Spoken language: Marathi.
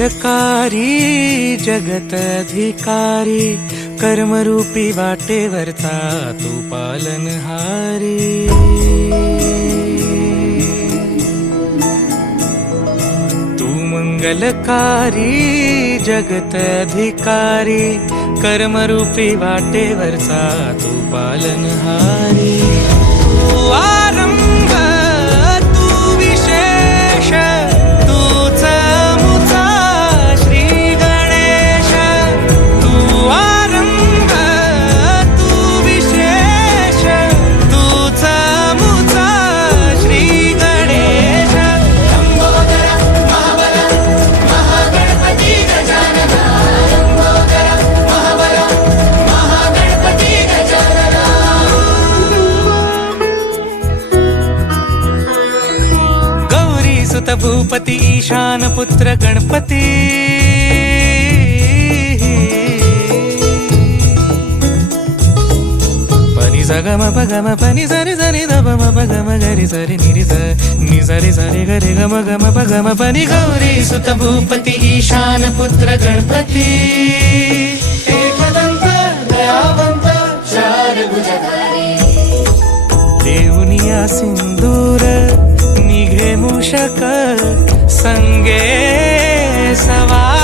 मंगलकारी जगत अधिकारी, कर्मरूपी वाटेवरचा तू पालनहारी। तू मंगलकारी जगत अधिकारी, कर्मरूपी वाटेवरचा तू पालनहारी। तू आरंभ तू विशेष, तूच मुचा श्री गणेश। तू आरंभ तू विशेष, तूच मुचा श्री गणेश। लंबोदर महाबल महागणपती गजानना, लंबोदर महाबल महागणपती गजानना। गौरी सुत भूपती ईशान पुत्र गणपती, पनी सगम पगम पनी सरी सरी दबम पगम गरी सरी निरी स नि सरी सरी गरी गम गम पगम पनी। गौरी सुत भूपती ईशान पुत्र गणपती, एकदंत दयावंत चार भुजधारी। देऊनिया सिंदूर निघे मूषक, संगे सवार